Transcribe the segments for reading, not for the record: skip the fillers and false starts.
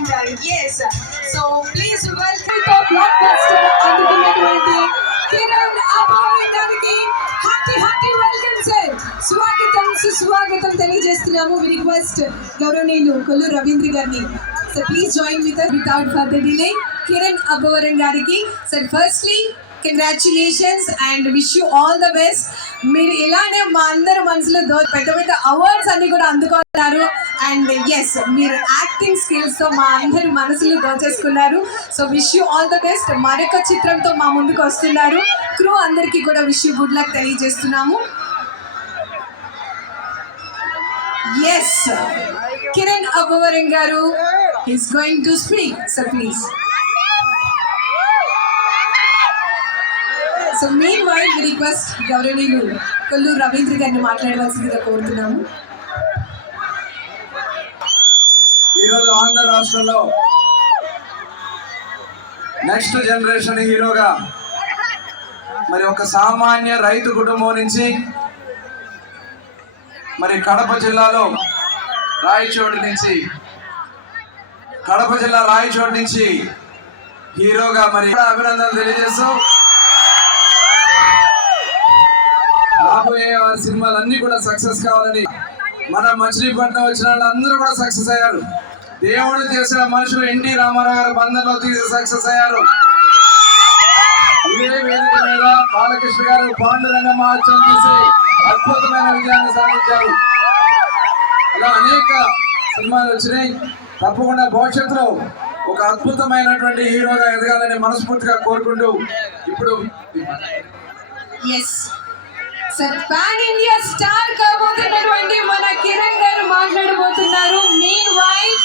and yes, so please welcome the blockbuster అందుకున్నటువంటి Kiran Abbavaram గారికి hearty welcome sir. స్వాగతం సుస్వాగతం తెలియజేస్తున్నాము. వి రిక్వెస్ట్ గౌరవనీయులు కొల్లూరు రవీంద్ర గారిని so please join with us without further delay. Kiran Abbavaram గారికి sir firstly congratulations and wish you all the best. మీరు ఇలానే మా అందరి మనసులో పెద్ద పెద్ద అవార్డ్స్ అన్ని కూడా అందుకుంటారు అండ్ ఎస్ మీరు యాక్టింగ్ స్కిల్స్తో మా అందరి మనసులు దోచేసుకున్నారు. So wish you all the best. మరొక చిత్రంతో మా ముందుకు వస్తున్నారు. క్రూ అందరికీ కూడా విష్ యూ గుడ్ లక్ తెలియజేస్తున్నాము. ఎస్ కిరణ్ అబ్బవరం గారు is going to speak so please. So meanwhile request గౌరవనీయులు కొల్లూరు రవీంద్ర గారిని మాట్లాడవలసిందిగా కోరుతున్నాము. ఈరోజు ఆంధ్ర రాష్ట్రంలో నెక్స్ట్ జనరేషన్ హీరోగా మరి ఒక సామాన్య రైతు కుటుంబం నుంచి మరి కడప జిల్లా రాయచోటి నుంచి హీరోగా మరి అభినందనలు తెలియజేస్తూ రాబోయే వారి సినిమాలన్నీ కూడా సక్సెస్ కావాలని మన మచిలీపట్నం వచ్చిన వాళ్ళందరూ కూడా సక్సెస్ అయ్యారు. దేవుడు చేసిన మనుషులు ఎన్టీ రామారావు గారు బంధంలో తీసి సక్సెస్ అయ్యారు. ఇదే వేదిక మీద బాలకృష్ణ గారు పాండురంగ మహోత్సవం తీసి అద్భుతమైన విజయాన్ని సాధించారు. ఇలా అనేక సినిమాలు వచ్చినాయి. తప్పకుండా భవిష్యత్తులో ఒక అద్భుతమైనటువంటి హీరోగా ఎదగాలని మనస్ఫూర్తిగా కోరుకుంటూ ఇప్పుడు సార్ పాన్ ఇండియా స్టార్ కాబోతున్నటువంటి మన కిరణ్ గారు మాట్లాడబోతున్నారు. మెయిన్ వైల్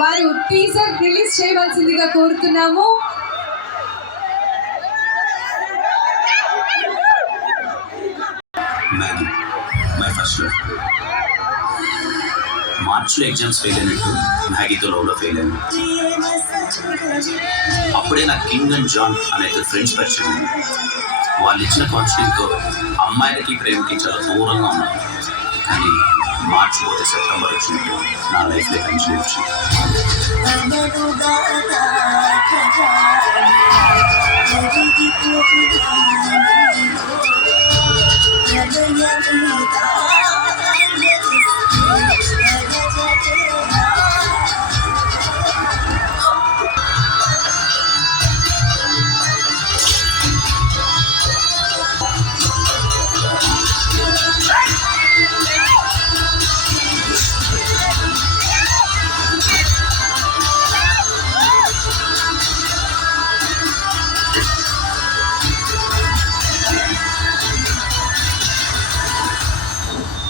వారు టీజర్ రిలీజ్ చేయవలసిందిగా కోరుతున్నాము. మార్చ్లో ఎగ్జామ్స్ ఫెయిల్ అయినట్టు మ్యాగీతో లవ్లో ఫెయిల్ అయ్యాను. అప్పుడే నాకు కింగ్ అండ్ జాన్ అనే ఫ్రెండ్స్ పరిచయం. వాళ్ళు ఇచ్చిన కాన్స్టెంట్తో అమ్మాయిలకి ప్రేమకి చాలా దూరంగా ఉన్నాను. కానీ మార్చి పోతే సెప్టెంబర్ వచ్చినట్టు నా లైఫ్లో కంటిన్యూ వచ్చింది.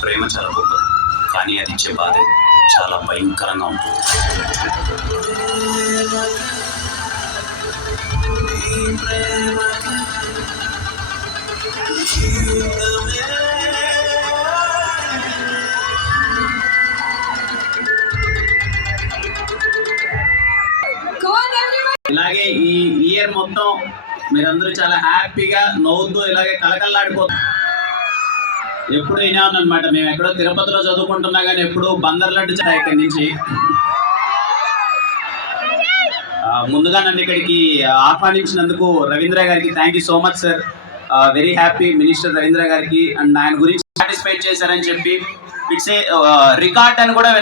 ప్రేమ చాలా గొప్పది, కానీ అది ఇచ్చే బాధ చాలా భయంకరంగా ఉంటుంది. ఇలాగే ఈ ఇయర్ మొత్తం మీరందరూ చాలా హ్యాపీగా నవ్వుతూ ఇలాగే కలకల్లాడిపోతారు. ఎప్పుడు వినాను అనమాట. మేము ఎక్కడో తిరుపతిలో చదువుకుంటున్నా కానీ ఎప్పుడు బందర్లడ్డు ఇక్కడి నుంచి. ముందుగా నన్ను ఇక్కడికి ఆహ్వానించినందుకు రవీంద్ర గారికి thank you so much sir. Very happy minister Ravindra గారికి అండ్ ఆయన గురించి సాటిస్ఫైడ్ చేశారని చెప్పి ఇట్స్ ఏ రికార్డ్ అని కూడా